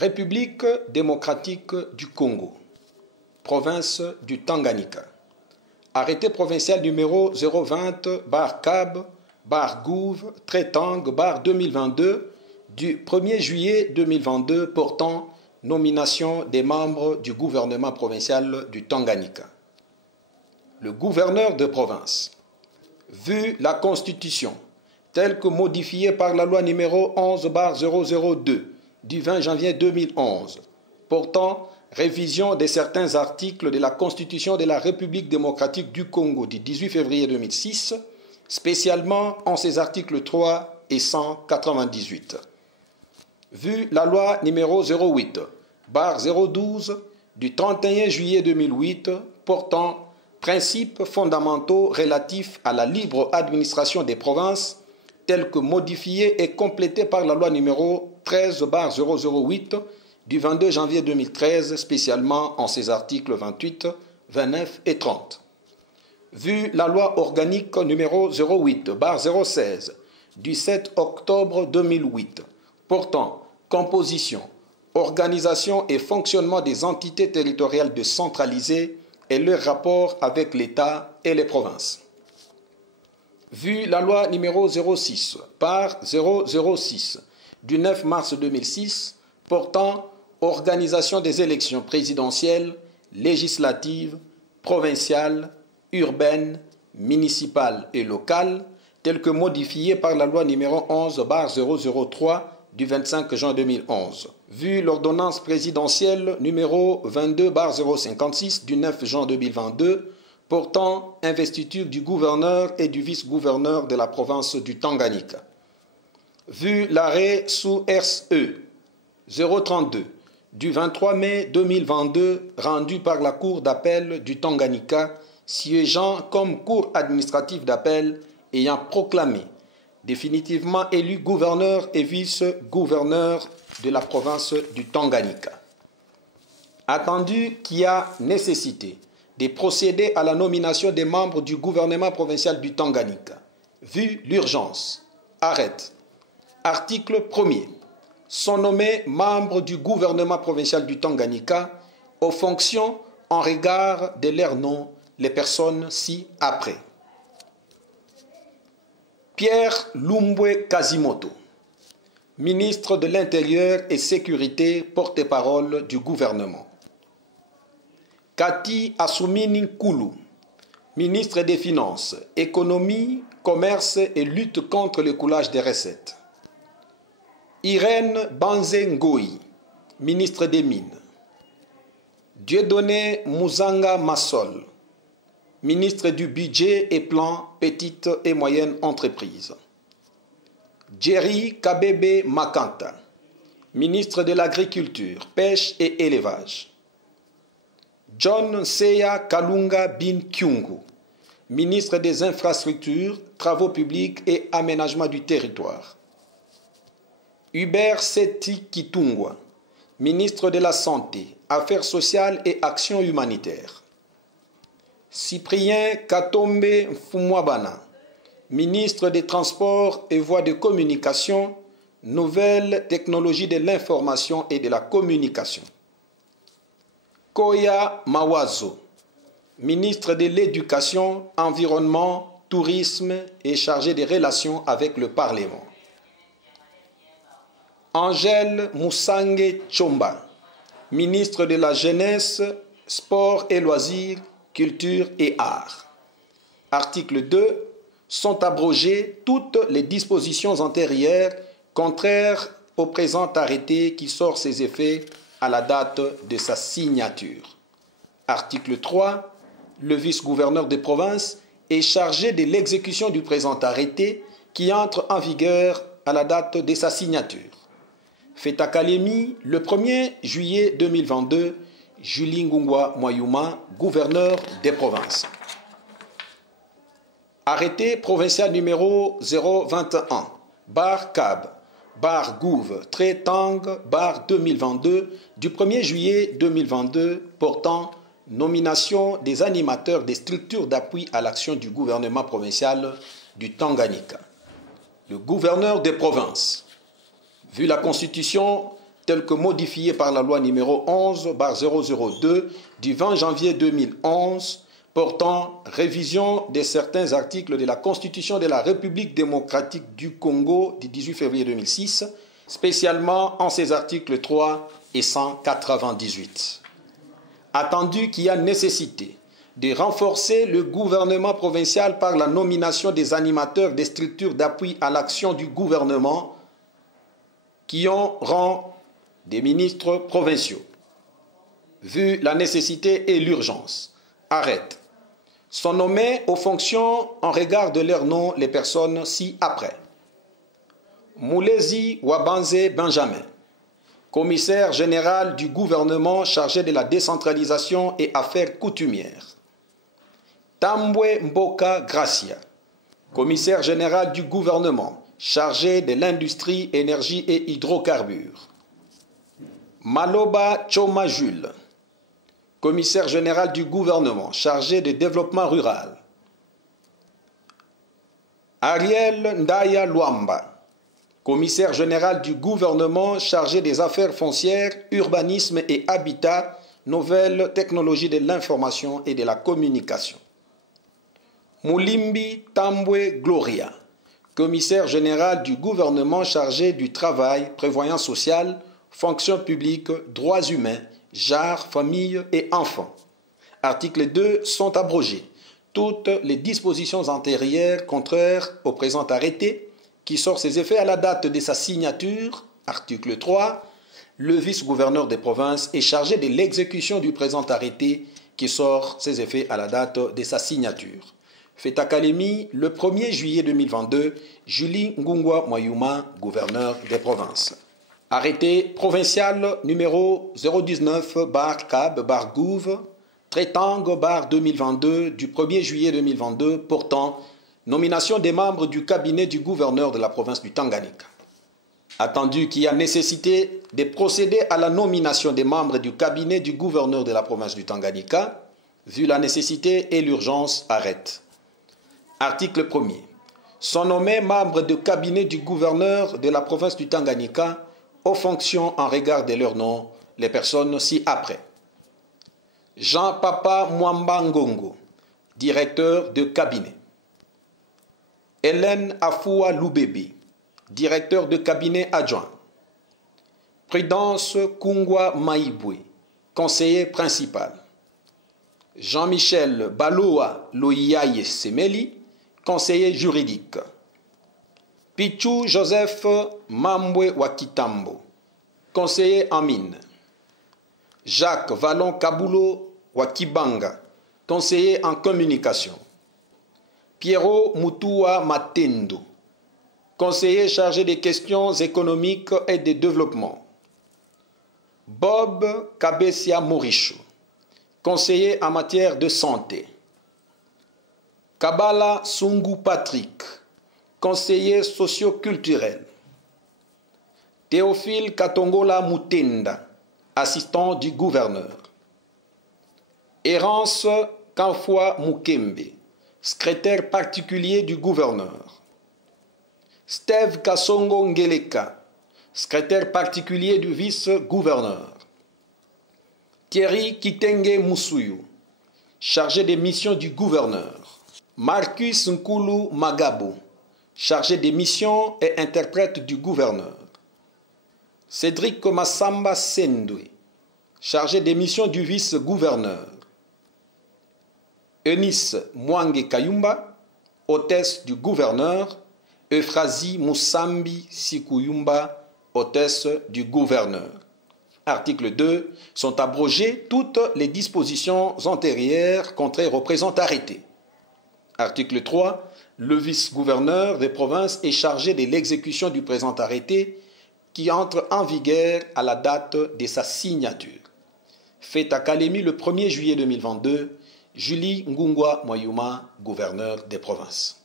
République démocratique du Congo, province du Tanganyika. Arrêté provincial numéro 020-CAB-GOUV-TRETANG-2022 du 1er juillet 2022 portant nomination des membres du gouvernement provincial du Tanganyika. Le gouverneur de province, vu la Constitution telle que modifiée par la loi numéro 11/002 du 20 janvier 2011, portant révision de certains articles de la Constitution de la République démocratique du Congo du 18 février 2006, spécialement en ses articles 3 et 198. Vu la loi numéro 08/012 du 31 juillet 2008, portant principes fondamentaux relatifs à la libre administration des provinces, tels que modifiés et complétés par la loi numéro 13/008 du 22 janvier 2013, spécialement en ses articles 28, 29 et 30. Vu la loi organique numéro 08/016 du 7 octobre 2008, portant composition, organisation et fonctionnement des entités territoriales décentralisées et leur rapport avec l'État et les provinces. Vu la loi numéro 06/006 du 9 mars 2006 portant organisation des élections présidentielles, législatives, provinciales, urbaines, municipales et locales, telles que modifiées par la loi numéro 11/003 du 25 juin 2011. Vu l'ordonnance présidentielle numéro 22/056 du 9 juin 2022 portant investiture du gouverneur et du vice-gouverneur de la province du Tanganyika. Vu l'arrêt sous RSE 032 du 23 mai 2022 rendu par la Cour d'appel du Tanganyika, siégeant comme cour administrative d'appel ayant proclamé définitivement élu gouverneur et vice-gouverneur de la province du Tanganyika. Attendu qu'il y a nécessité de procéder à la nomination des membres du gouvernement provincial du Tanganyika, vu l'urgence, arrête. Article 1er. Sont nommés membres du gouvernement provincial du Tanganyika aux fonctions en regard de leur nom les personnes ci-après. Pierre Lumbwe Kazimoto, ministre de l'Intérieur et Sécurité, porte-parole du gouvernement. Kati Assoumini Koulou, ministre des Finances, Économie, Commerce et lutte contre le coulage des recettes. Irène Banze Ngoï, ministre des Mines. Dieudonné Muzanga Massol, ministre du Budget et Plan Petites et Moyennes Entreprises. Jerry Kabebe Makanta, ministre de l'Agriculture, Pêche et Élevage. John Seya Kalunga Bin Kyungu, ministre des Infrastructures, Travaux publics et Aménagement du territoire. Hubert Seti Kitungwa, ministre de la Santé, Affaires sociales et Actions humanitaires. Cyprien Katombe Mfumwabana, ministre des Transports et Voies de communication, Nouvelles technologies de l'information et de la communication. Koya Mawazo, ministre de l'Éducation, Environnement, Tourisme et chargé des relations avec le Parlement. Angèle Moussangue Tchomba, ministre de la Jeunesse, Sport et Loisirs, Culture et Arts. Article 2. Sont abrogées toutes les dispositions antérieures contraires au présent arrêté qui sort ses effets à la date de sa signature. Article 3. Le vice-gouverneur de province est chargé de l'exécution du présent arrêté qui entre en vigueur à la date de sa signature. Fait à Kalemi le 1er juillet 2022, Julie Ngungwa Moyouma, gouverneur des provinces. Arrêté provincial numéro 021/CAB-GOUV-TRETANG-2022 du 1er juillet 2022 portant nomination des animateurs des structures d'appui à l'action du gouvernement provincial du Tanganyika. Le gouverneur des provinces, vu la Constitution tel que modifié par la loi numéro 11/002 du 20 janvier 2011 portant révision de certains articles de la Constitution de la République démocratique du Congo du 18 février 2006, spécialement en ses articles 3 et 198. Attendu qu'il y a nécessité de renforcer le gouvernement provincial par la nomination des animateurs des structures d'appui à l'action du gouvernement qui ont rang des ministres provinciaux. Vu la nécessité et l'urgence, arrête. Sont nommés aux fonctions en regard de leur nom les personnes ci-après. Moulezi Wabanze Benjamin, commissaire général du gouvernement chargé de la décentralisation et affaires coutumières. Tambwe Mboka Gracia, commissaire général du gouvernement chargé de l'industrie, énergie et hydrocarbures. Maloba Choma Jules, commissaire général du gouvernement chargé de développement rural. Ariel Ndaya Luamba, commissaire général du gouvernement chargé des affaires foncières, urbanisme et habitat, nouvelles technologies de l'information et de la communication. Moulimbi Tambwe Gloria, commissaire général du gouvernement chargé du travail, prévoyance sociale, fonction publique, droits humains, genre, famille et enfants. Articles 2 sont abrogés. Toutes les dispositions antérieures contraires au présent arrêté, qui sort ses effets à la date de sa signature, article 3, le vice-gouverneur des provinces est chargé de l'exécution du présent arrêté qui sort ses effets à la date de sa signature. Fait à Kalemi le 1er juillet 2022, Julie Ngungwa Moyouma, gouverneur des provinces. Arrêté provincial numéro 019/CAB/Gouv, Trétang/2022 du 1er juillet 2022 portant nomination des membres du cabinet du gouverneur de la province du Tanganyika. Attendu qu'il y a nécessité de procéder à la nomination des membres du cabinet du gouverneur de la province du Tanganyika, vu la nécessité et l'urgence, arrête. Article 1er. Sont nommés membres du cabinet du gouverneur de la province du Tanganyika aux fonctions en regard de leur nom, les personnes ci-après. Jean-Papa Mwamba Ngongo, directeur de cabinet. Hélène Afoua Loubébi, directeur de cabinet adjoint. Prudence Kungwa Maïboué, conseiller principal. Jean-Michel Baloa Loyaye Semeli, conseiller juridique. Pichou Joseph Mambwe Wakitambo, conseiller en mine. Jacques Vallon Kabulo Wakibanga, conseiller en communication. Pierrot Mutua Matendo, conseiller chargé des questions économiques et de développement. Bob Kabesia Moricho, conseiller en matière de santé. Kabala Sungu Patrick, conseiller socio-culturel. Théophile Katongola Mutenda, assistant du gouverneur. Errance Kanfoua Mukembe, secrétaire particulier du gouverneur. Steve Kasongo Ngeleka, secrétaire particulier du vice-gouverneur. Thierry Kitenge Moussouyou, chargé des missions du gouverneur. Marcus Nkulu Magabo, chargé des missions et interprète du gouverneur. Cédric Massamba Sendoué, chargé des missions du vice-gouverneur. Eunice Mwange Kayumba, hôtesse du gouverneur. Euphrasie Moussambi Sikuyumba, hôtesse du gouverneur. Article 2. Sont abrogées toutes les dispositions antérieures contraires au présent arrêté. Article 3. Le vice-gouverneur des provinces est chargé de l'exécution du présent arrêté qui entre en vigueur à la date de sa signature. Fait à Kalemi le 1er juillet 2022, Julie Ngungwa Moyouma, gouverneur des provinces.